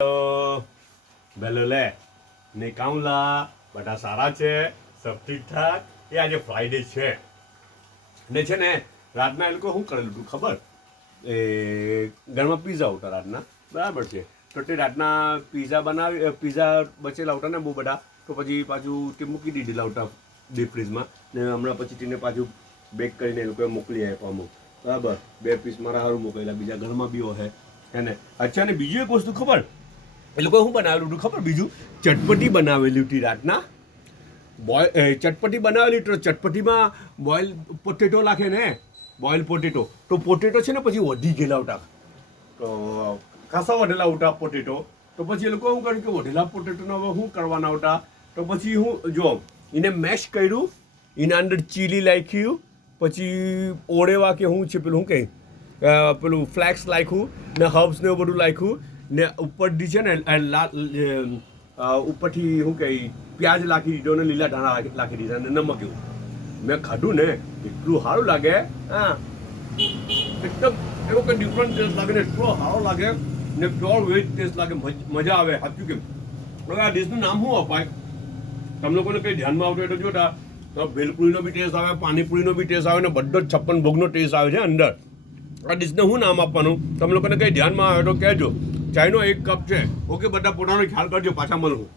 Bellow લે ને કાઉલા બધા સારા છે, સબ ઠીક ઠાક. એ આજે ફ્રાઈડે છે ને રાતના એ લોકો શું કરેલું તું ખબર? એ ઘરમાં પીઝા ઉઠા રાતના, બરાબર છે. તો તે રાતના પીઝા બચેલા ઉઠા ને બહુ બધા, તો પછી પાછું તે મૂકી દીધેલા ઉઠા ડીપ ફ્રીજમાં ને હમણાં પછી તેને પાછું બેક કરીને એ લોકોએ મોકલી આપ્યા અમુક, બરાબર. 2 પીસ મારા સારું મોકલેલા, બીજા ઘરમાં બી હે ને. અચ્છા, ને બીજું એક વસ્તુ ખબર, એ લોકોએ શું બનાવેલું હતું ખબર? બીજું ચટપટી બનાવેલી હતી રાતના. ચટપટી બનાવેલી તો ચટપટીમાં બોઇલ પોટેટો નાખે ને, બોઇલ પોટેટો. તો પોટેટો છે ને પછી વધી ગયેલા ઉઠા, તો ખાસા વધેલા ઉઠા પોટેટો. તો પછી એ લોકો શું કર્યું કે વધેલા પોટેટોને હવે શું કરવાના ઉઠા, તો પછી હું જો એને મેશ કર્યું, એના અંદર ચીલી નાખ્યું, પછી ઓળેવા કે શું છે પેલું શું કહે પેલું ફ્લેક્સ નાખ્યું ને હર્બ્સ ને એવું બધું નાખ્યું ને ઉપરથી છે ને ઉપરથી શું કહે પ્યાજ નાખી દીધો ને લીલા ધાણા નાખી દીધા ને નમક એવું. મેં ખાધું ને એટલું સારું લાગે, હા એકદમ એવો કંઈ ડિફરન્ટ ટેસ્ટ લાગે ને એટલો સારો લાગે ને પ્યોર વેજ ટેસ્ટ લાગે, મજા આવે. સાચું કેમ? હવે આ ડિશનું નામ શું અપાય તમે લોકોને કંઈ ધ્યાનમાં આવતું હોય તો જોતા, તો ભેલપુરીનો બી ટેસ્ટ આવે, પાણીપુરીનો બી ટેસ્ટ આવે ને બધો જ 56 ભોગનો ટેસ્ટ આવે છે અંદર. આ ડિશને શું નામ આપવાનું તમે લોકોને કંઈ ધ્યાનમાં આવે તો કહેજો. ચાયનો 1 કપ છે. ઓકે, બધા પોતાનો ખ્યાલ કરજો, પાછા મળું.